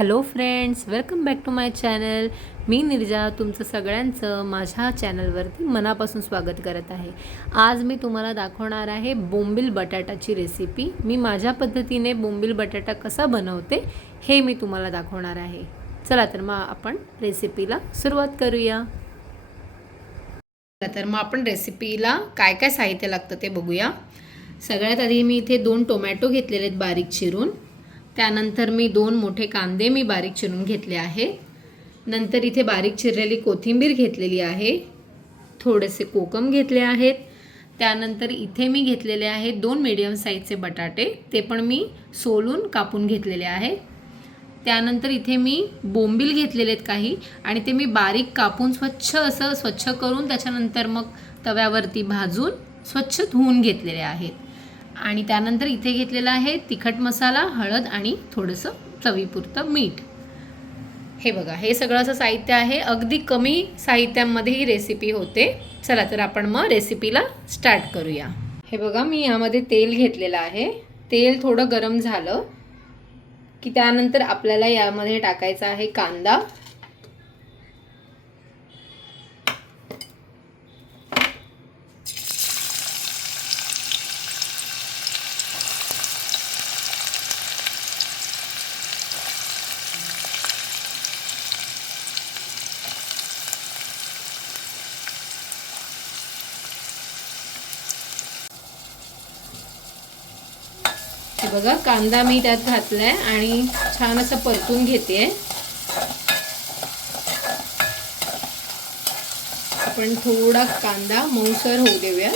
Hello friends, welcome back to my channel. मी निर्जा तुमचं सगळ्यांचं माझ्या चॅनलवरती मनापासून स्वागत करत आहे. आज मी तुम्हाला दाखवणार आहे बोंबील बटाटाची रेसिपी. मी माझ्या पद्धतीने बोंबील बटाटा कसा बनवते हे मी तुम्हाला दाखवणार आहे. चला तर मग आपण रेसिपीला सुरुवात करूया. तर मग आपण रेसिपीला काय काय साहित्य लागतं ते बघूया. सगळ्यात आधी मी इथे 2 टोमॅटो घेतलेले आहेत बारीक चिरून. त्यानंतर मी 2 मोठे कांदे मी बारीक चिरून घेतले आहे. नंतर इथे बारीक चिरलेली कोथिंबीर घेतलेली आहे. थोडेसे कोकम घेतले आहेत. त्यानंतर इथे मी घेतलेले आहेत 2 मीडियम साईजचे बटाटे, ते पण मी सोलून कापून घेतलेले आहेत. त्यानंतर इथे मी बोंबील घेतलेले आहेत काही, आणि ते मी बारीक कापून स्वच्छ करून त्याच्यानंतर मग तव्यावरती भाजून स्वच्छ धुवून घेतलेले आहेत. आणि त्यानंतर इथे घेतलेला आहे तिखट मसाला, हळद आणि थोडंसं चवीपुरतं मीठ. हे बघा, हे सगळं असं साहित्य आहे. अगदी कमी साहित्यामध्ये ही रेसिपी होते. चला तर आपण मग रेसिपीला स्टार्ट करूया. हे बघा, मी यामध्ये तेल घेतलेलं आहे. तेल थोडं गरम झालं की त्यानंतर आपल्याला यामध्ये टाकायचा आहे कांदा. हे बघा, कांदा मी त्यात घातलाय आणि छान असं परतून घेते. आपण थोडा कांदा मऊसर होऊ देऊया.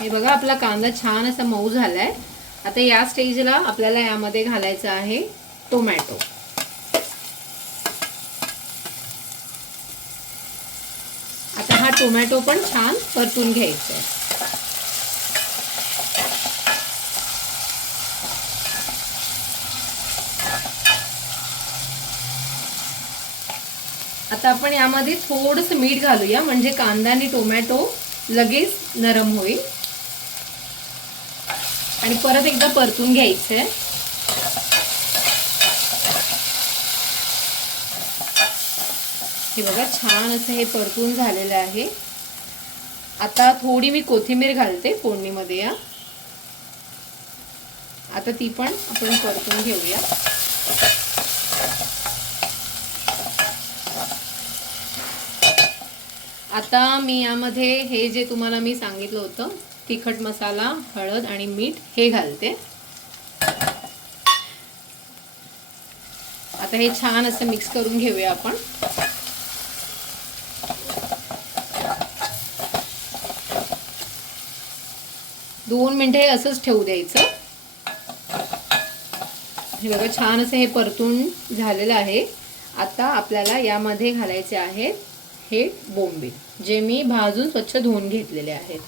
हे बघा, आपला कांदा छान असा मऊ झालाय. आता या स्टेजला आपल्याला यामध्ये घालायचं आहे टोमॅटो. आता हा टोमॅटो पण छान परतून घ्यायचा आहे. आता आपण यामध्ये थोडंसं मीठ घालूया, म्हणजे कांदा आणि टोमॅटो लगेच नरम होईल. आणि परत एकदा परतून घ्यायचंय. हे बघा, छान असं हे परतून झालेलं आहे. आता थोडी मी कोथिंबीर घालते फोडणीमध्ये. आता ती पण आपण परतून घेऊया. आता मी यामध्ये हे जे तुम्हाला मी सांगितलं होतं तिखट मसाला, हळद आणि मीठ हे घालते. आता हे छान असं मिक्स करून घेऊया आपण. दोन मिनिटे असंच ठेवू द्यायचं. हे बघा, छान असं हे परतून झालेलं आहे. आता आपल्याला यामध्ये घालायचे आहेत हे बोंबील, जे मी भाजून स्वच्छ धुवून घेतलेले आहेत.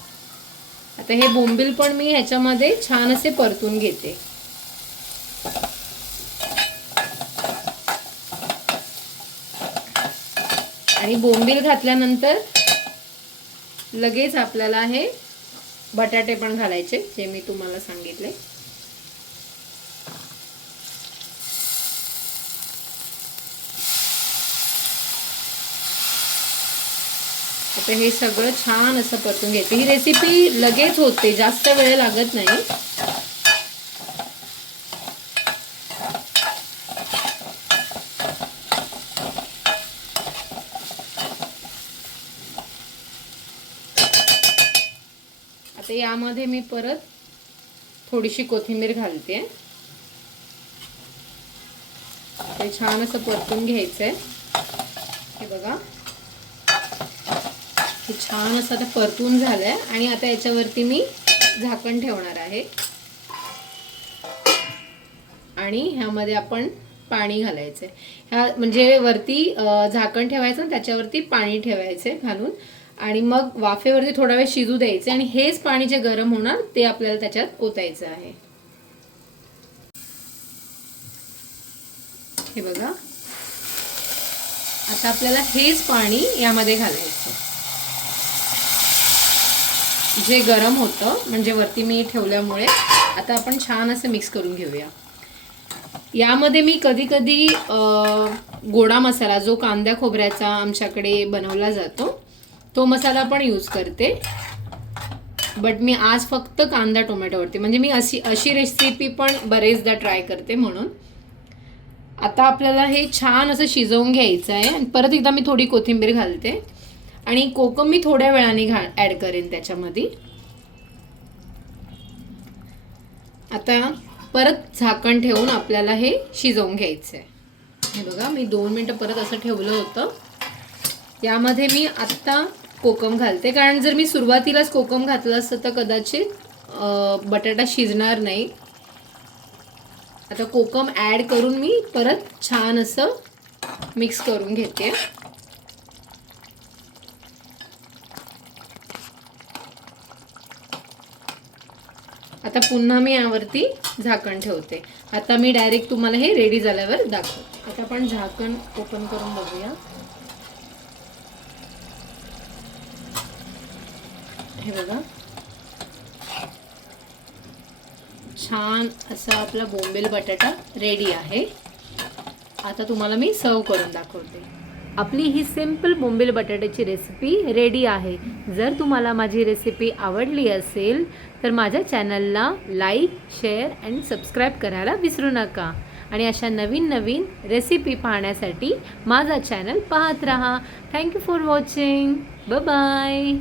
आता हे बोंबील पण मी ह्याच्यामध्ये छान असे परतून घेते. आणि बोंबील घातल्यानंतर लगेच आपल्याला हे बटाटे पण घालायचे, जे मी तुम्हाला सांगितले. आता हे सगळं छान असं परतून घ्यायचं. ही रेसिपी लगेच होते, जास्त वेळ लागत नाही. आता यामध्ये मी परत थोडीशी कोथिंबीर घालते. ते छान असं परतून घ्यायचंय. हे बघा, हे छान असं आता परतून झालंय. आणि आता याच्यावरती मी झाकण ठेवणार आहे. आणि ह्यामध्ये आपण पाणी घालायचंय. म्हणजे वरती झाकण ठेवायचं, त्याच्यावरती पाणी ठेवायचंय घालून. आणि मग वाफेवरती थोडा वेळ शिजू द्यायचे. आणि हेच पाणी जे गरम होणार ते आपल्याला त्याच्यात ओतायचं आहे. हे बघा, आता आपल्याला हेच पाणी यामध्ये घालायचं. जे गरम होतं म्हणजे वरती मी ठेवल्यामुळे आता आपण छान असं मिक्स करून घेऊया. यामध्ये मी कधी कधी गोडा मसाला जो कांदा खोबऱ्याचा आमच्याकडे बनवला जातो तो मसाला पण यूज करते. बट मी आज फक्त कांदा टोमॅटोवरती, म्हणजे मी अशी रेसिपी पण बरेचदा ट्राय करते म्हणून. आता आपल्याला हे छान असं शिजवून घ्यायचं आहे. परत एकदा मी थोडी कोथिंबीर घालते आणि कोकम मी थोड्या वेळाने ॲड करेन त्याच्यामध्ये. आता परत झाकण ठेवून आपल्याला हे शिजवून घ्यायचं आहे. हे बघा मी 2 मिनटं परत असं ठेवलं होतं. यामध्ये मी आत्ता कोकम घालते, कारण जर मी सुरुवातीलाच कोकम घातलं असतं तर कदाचित बटाटा शिजणार नाही. आता कोकम ॲड करून मी परत छान असं मिक्स करून घेते. आता पुन्हा मी यावरती झाकण ठेवते. आता मी डायरेक्ट तुम्हाला हे रेडी झाल्यावर दाखवते. आता आपण झाकण ओपन करून बघूया. हे बघा छान असा आपला बोंबील बटाटा रेडी आहे. आता तुम्हाला मी सर्व करून दाखवते. आपली ही सिंपल बोंबील बटाट्याची रेसिपी रेडी आहे. जर तुम्हाला माझी रेसिपी आवडली असेल तर माझ्या चॅनलला लाईक, शेअर आणि सबस्क्राईब करायला विसरू नका. आणि अशा नवीन नवीन रेसिपी पाहण्यासाठी माझा चॅनल पाहत राहा. Thank you for watching. Bye bye.